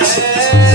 है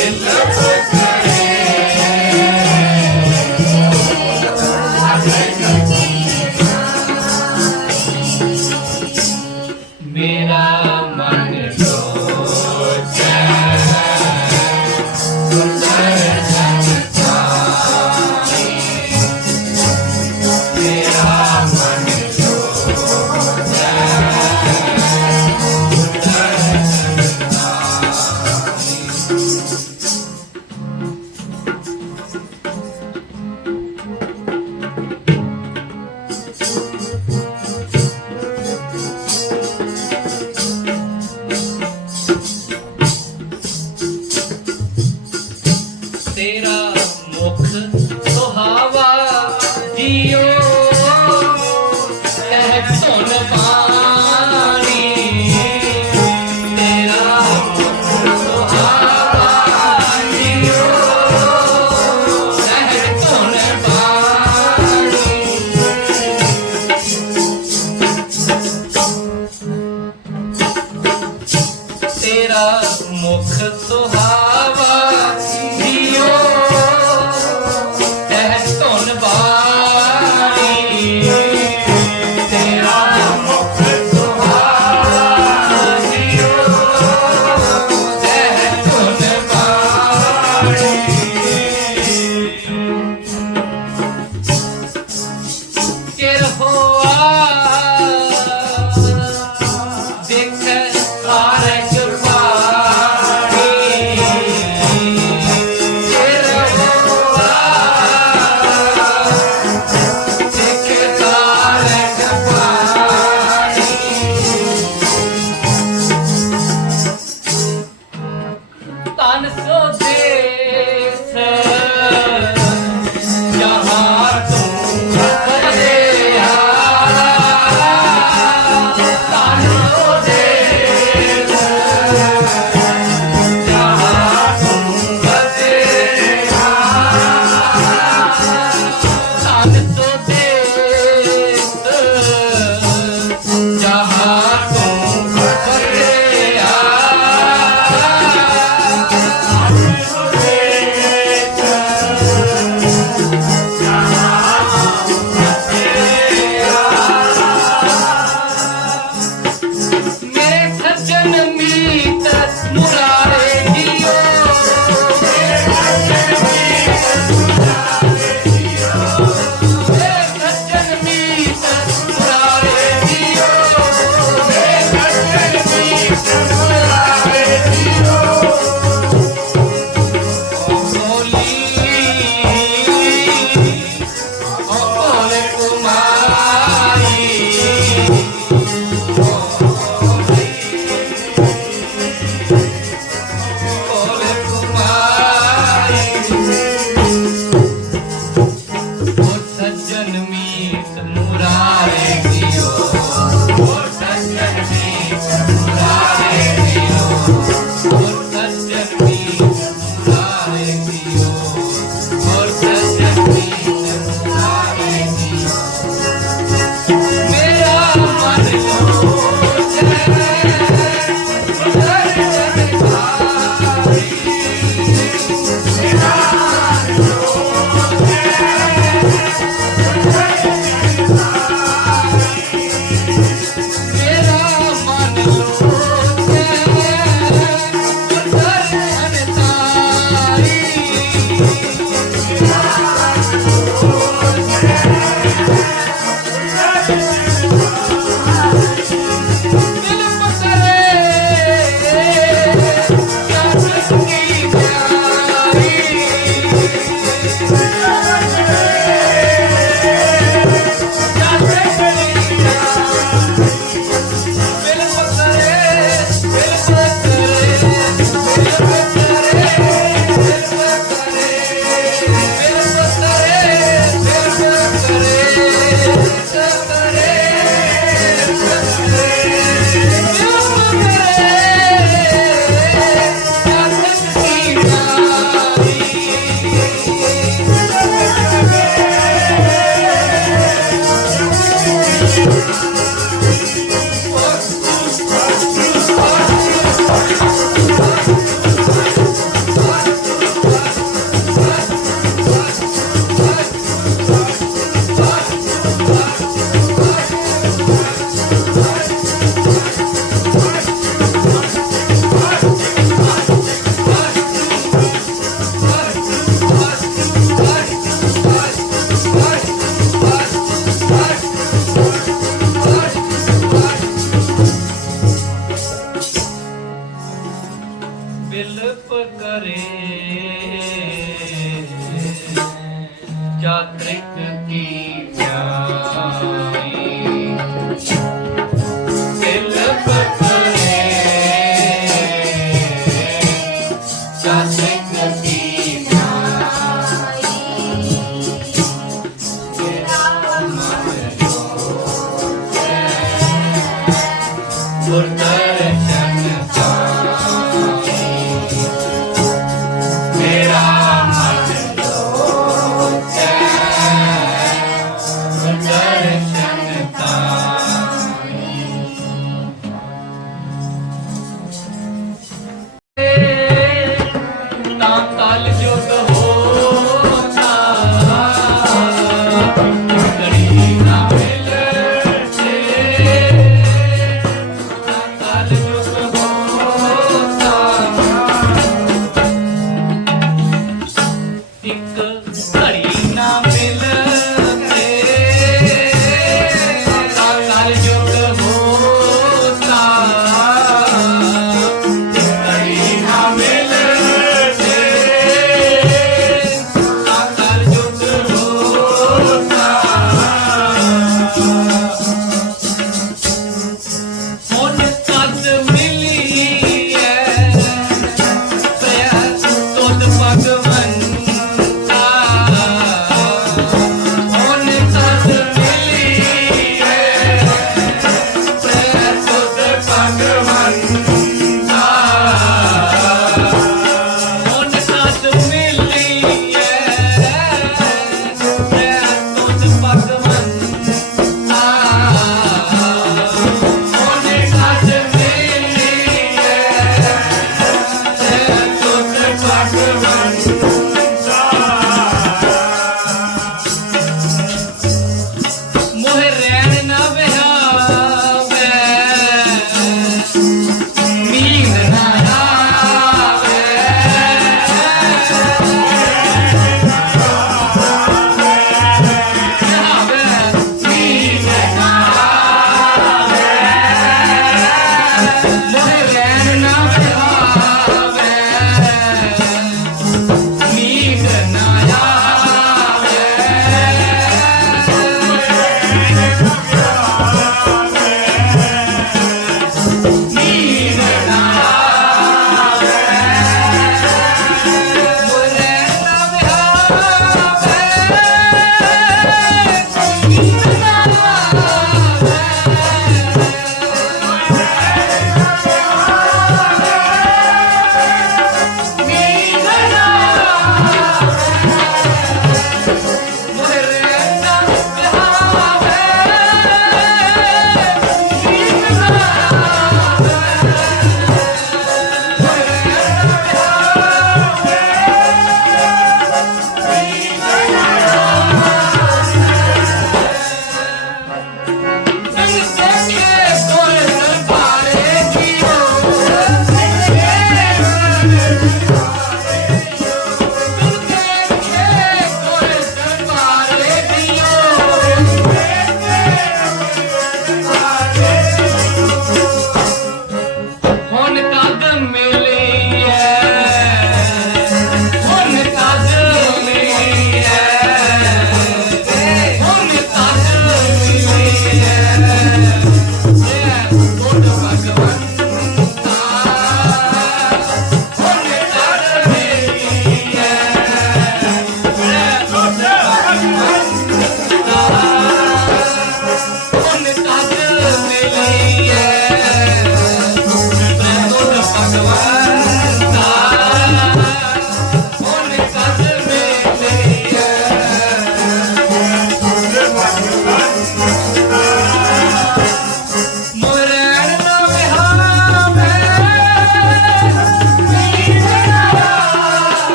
Hello. Meet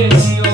Yeah.